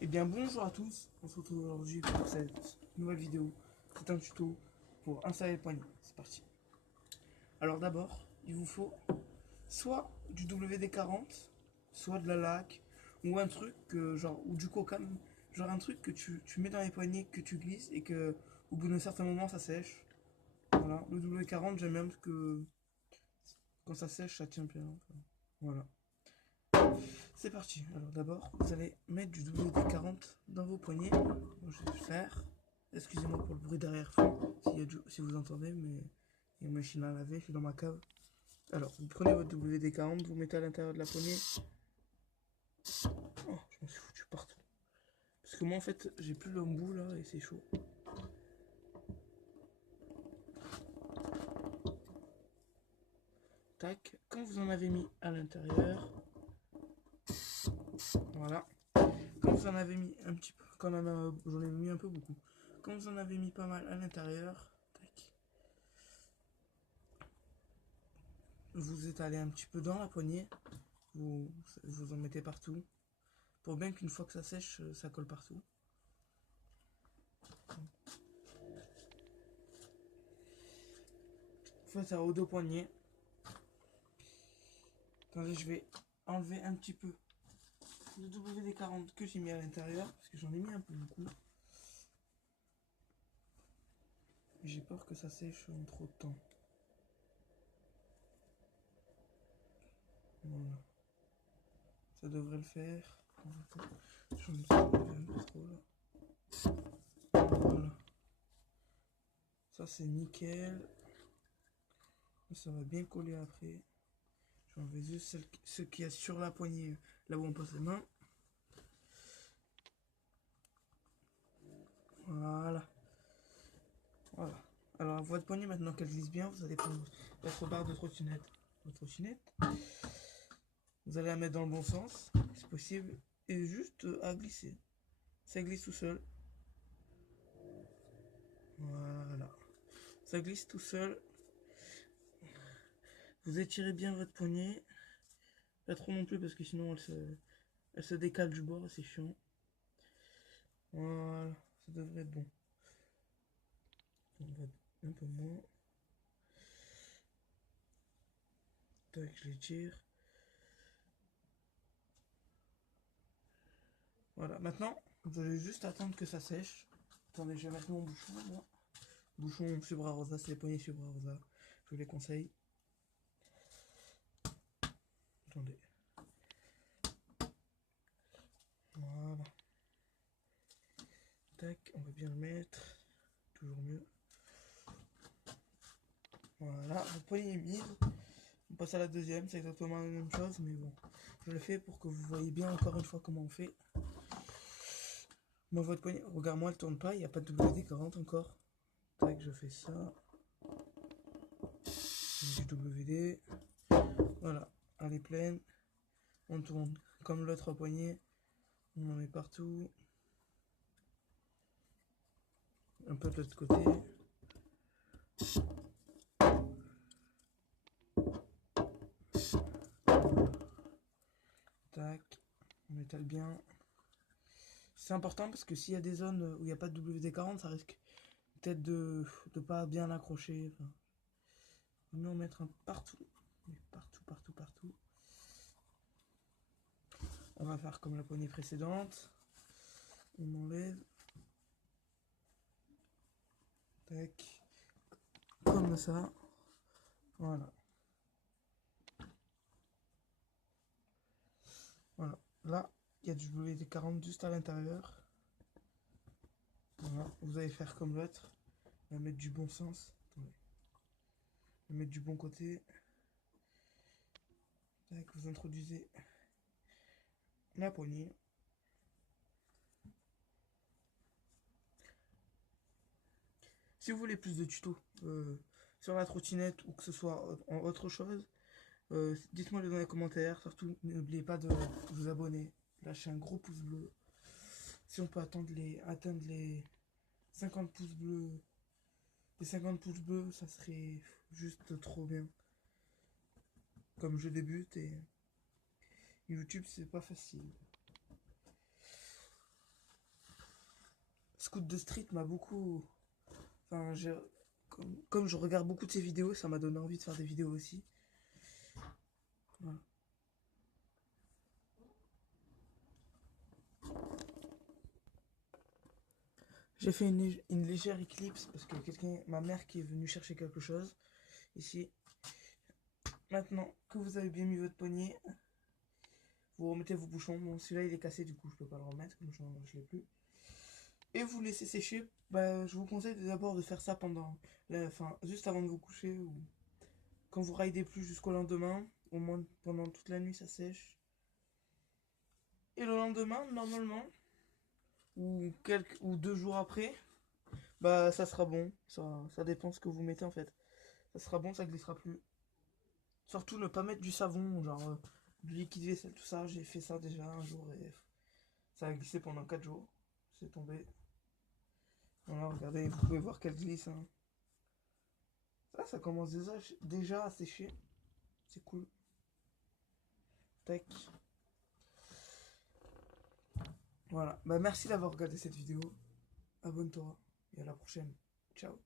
Eh bien bonjour à tous, on se retrouve aujourd'hui pour cette nouvelle vidéo. C'est un tuto pour installer le poignet. C'est parti. Alors d'abord, il vous faut soit du WD-40, soit de la laque, ou un truc genre, ou du coca, genre un truc que tu mets dans les poignets, que tu glisses et que au bout d'un certain moment ça sèche. Voilà, le W40 j'aime bien parce que quand ça sèche ça tient bien. Voilà. C'est parti. Alors d'abord, vous allez mettre du WD-40 dans vos poignets. Moi, je vais le faire. Excusez-moi pour le bruit derrière-fond, si vous entendez, mais il y a une machine à laver, je suis dans ma cave. Alors, vous prenez votre WD-40, vous mettez à l'intérieur de la poignée. Oh, je m'en suis foutu partout. Parce que moi, en fait, j'ai plus l'embout là et c'est chaud. Tac. Quand vous en avez mis à l'intérieur, voilà. Quand vous en avez mis un petit peu, quand j'en ai mis un peu beaucoup. Quand vous en avez mis pas mal à l'intérieur, tac. Vous étalez un petit peu dans la poignée, vous en mettez partout, pour bien qu'une fois que ça sèche, ça colle partout. Vous faites ça aux deux poignets. Attendez, je vais enlever un petit peu de WD-40 que j'ai mis à l'intérieur, parce que j'en ai mis un peu beaucoup. J'ai peur que ça sèche en trop de temps. Voilà. Ça devrait le faire. J'en ai un peu trop là. Voilà. Ça c'est nickel. Ça va bien coller après. Je vais enlever juste ce qu'il y a sur la poignée, là où on passe les mains. Voilà. Voilà. Alors, votre poignée, maintenant qu'elle glisse bien, vous allez prendre votre barre de trottinette. Votre trottinette. Vous allez la mettre dans le bon sens, si possible, et juste à glisser. Ça glisse tout seul. Voilà. Ça glisse tout seul. Vous étirez bien votre poignée. Pas trop non plus, parce que sinon elle se décale du bord et c'est chiant. Voilà. Ça devrait être bon. On va un peu moins. Tac, je l'étire. Voilà, maintenant, vous allez juste attendre que ça sèche. Attendez, je vais mettre mon bouchon là. Bouchon Subra Rosa, c'est les poignées Subra Rosa. Je vous les conseille. Attendez. Voilà. Tac, on va bien le mettre. Toujours mieux. Voilà, votre poignée est mise. On passe à la deuxième, c'est exactement la même chose, mais bon. Je le fais pour que vous voyez bien encore une fois comment on fait. Moi, votre poignée, regarde-moi, elle tourne pas, il n'y a pas de WD-40 encore. Tac, je fais ça. Du WD. Voilà, elle est pleine. On tourne comme l'autre poignée. On en met partout. Un peu de l'autre côté. Tac, on étale bien. C'est important parce que s'il y a des zones où il n'y a pas de WD-40, ça risque peut-être de pas bien accrocher. Enfin, on va en mettre un partout. Mais partout, partout, partout. On va faire comme la poignée précédente. On enlève. Tac. Comme ça. Voilà. Voilà. Là, il y a du WD-40 juste à l'intérieur. Voilà. Vous allez faire comme l'autre. On va mettre du bon sens. Attendez. On va mettre du bon côté. Tac, vous introduisez la poignée. Si vous voulez plus de tutos sur la trottinette ou que ce soit en autre chose, dites-moi dans les commentaires. Surtout, n'oubliez pas de vous abonner, lâcher un gros pouce bleu. Si on peut atteindre les 50 pouces bleus, les 50 pouces bleus, ça serait juste trop bien. Comme je débute et YouTube, c'est pas facile. Scoot de Street m'a beaucoup... Enfin, comme je regarde beaucoup de ses vidéos, ça m'a donné envie de faire des vidéos aussi. Voilà. J'ai fait une légère éclipse parce que ma mère qui est venue chercher quelque chose ici. Maintenant que vous avez bien mis votre poignet, vous remettez vos bouchons. Bon, celui-là il est cassé, du coup je peux pas le remettre, comme je l'ai plus. Et vous laissez sécher. Bah, je vous conseille d'abord de faire ça juste avant de vous coucher ou quand vous raidez plus jusqu'au lendemain. Au moins pendant toute la nuit ça sèche. Et le lendemain, normalement, ou 2 jours après, bah ça sera bon. Ça dépend ce que vous mettez en fait. Ça sera bon, ça glissera plus. Surtout ne pas mettre du savon, genre du liquide vaisselle, tout ça. J'ai fait ça déjà un jour et ça a glissé pendant 4 jours. C'est tombé. Voilà, regardez, vous pouvez voir qu'elle glisse. Hein. Ça commence déjà à sécher. C'est cool. Tac. Voilà. Bah merci d'avoir regardé cette vidéo. Abonne-toi et à la prochaine. Ciao.